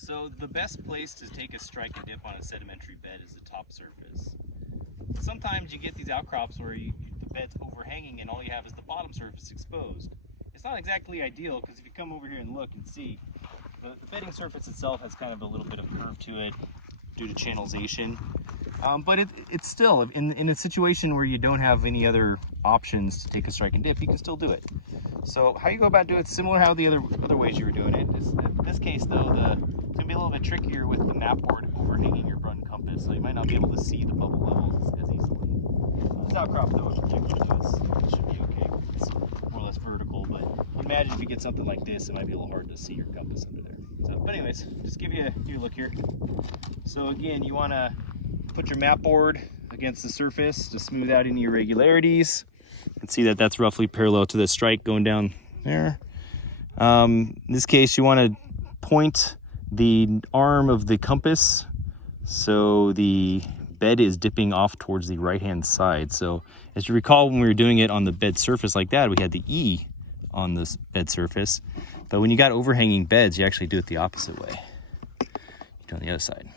So the best place to take a strike and dip on a sedimentary bed is the top surface. Sometimes you get these outcrops where the bed's overhanging and all you have is the bottom surface exposed. It's not exactly ideal because if you come over here and look and see, the bedding surface itself has kind of a little bit of curve to it due to channelization. But it's still, in a situation where you don't have any other options to take a strike and dip, you can still do it. So how you go about doing it, similar how the other ways you were doing it. In this case though, it's going to be a little bit trickier with the map board overhanging your front compass, so you might not be able to see the bubble levels as easily. This outcrop though in particular should be okay. It's more or less vertical, but imagine if you get something like this, it might be a little hard to see your compass under there. So, but anyways, just give you a look here. So again, you want to put your map board against the surface to smooth out any irregularities and see that that's roughly parallel to the strike going down there. In this case, you want to point the arm of the compass so the bed is dipping off towards the right hand side. So as you recall, when we were doing it on the bed surface like that, we had the E on this bed surface, but when you got overhanging beds, you actually do it the opposite way. You do it on the other side.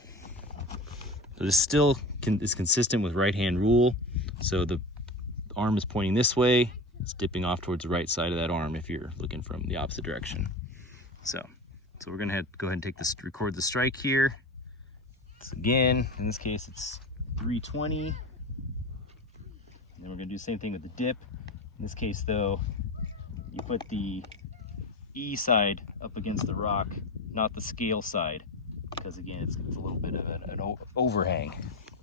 So this still is consistent with right hand rule. So the arm is pointing this way, it's dipping off towards the right side of that arm if you're looking from the opposite direction. So we're gonna go ahead and take this, record the strike here. So again, in this case, it's 320. And then we're gonna do the same thing with the dip. In this case though, you put the E side up against the rock, not the scale side, because again, it's a little bit of an overhang.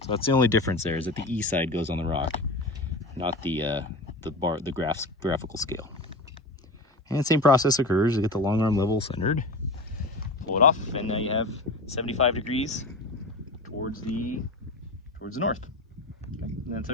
So that's the only difference there, is that the E side goes on the rock, not the graphical scale. And same process occurs. You get the long arm level centered, pull it off, and now you have 75 degrees towards the north. Okay. And then